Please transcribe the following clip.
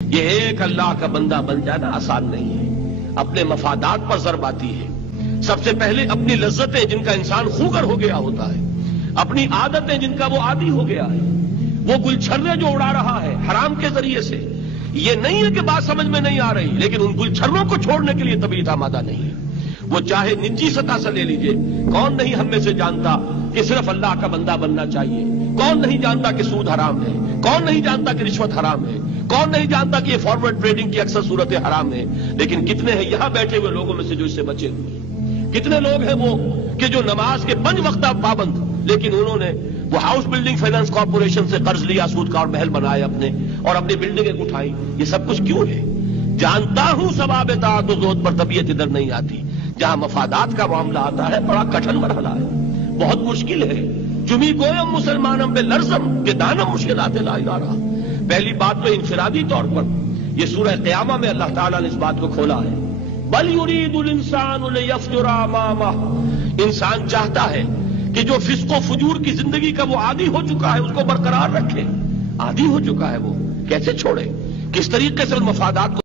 یہ ایک اللہ کا بندہ بن جانا آسان نہیں ہے، اپنے مفادات پر ضرب آتی ہے۔ سب سے پہلے اپنی لذتیں جن کا انسان خوگر ہو گیا ہوتا ہے، اپنی عادتیں جن کا وہ عادی ہو گیا ہے، وہ گلچھرے جو اڑا رہا ہے حرام کے ذریعے سے، یہ نہیں ہے کہ بات سمجھ میں نہیں آ رہی، لیکن ان گلچھروں کو چھوڑنے کے لیے طبیعت آمادہ نہیں ہے۔ وہ چاہے نجی سطح سے لے لیجئے، کون نہیں ہم میں سے جانتا کہ صرف اللہ کا بندہ بننا چاہیے؟ کون نہیں جانتا کہ سود حرام ہے؟ کون نہیں جانتا کہ رشوت حرام ہے؟ کون نہیں جانتا کہ یہ فارورڈ ٹریڈنگ کی اکثر صورتیں حرام ہیں؟ لیکن کتنے ہیں یہاں بیٹھے ہوئے لوگوں میں سے جو اس سے بچے ہوئے ہیں؟ کتنے لوگ ہیں وہ کہ جو نماز کے 5 وقت پابند، لیکن انہوں نے وہ ہاؤس بلڈنگ فائنانس کارپوریشن سے قرض لیا، سود کا اور محل بنائے اپنے، اور اپنی بلڈنگیں اٹھائی۔ یہ سب کچھ کیوں ہے؟ جانتا ہوں ثواب اطاعت و زہد پر طبیعت ادھر نہیں آتی، جہاں مفادات کا معاملہ آتا ہے بڑا کٹھن مرحلہ ہے، بہت مشکل ہے۔ جمی گویم مسلمانم بے لرزم کے دانم مشکلات لا الہ۔ پہلی بات تو انفرادی طور پر یہ سورہ قیامہ میں اللہ تعالیٰ نے اس بات کو کھولا ہے، بل یرید الانسان لیفجر امامہ۔ انسان چاہتا ہے کہ جو فسق و فجور کی زندگی کا وہ عادی ہو چکا ہے اس کو برقرار رکھے، عادی ہو چکا ہے وہ کیسے چھوڑے؟ کس طریقے سے ان مفادات کو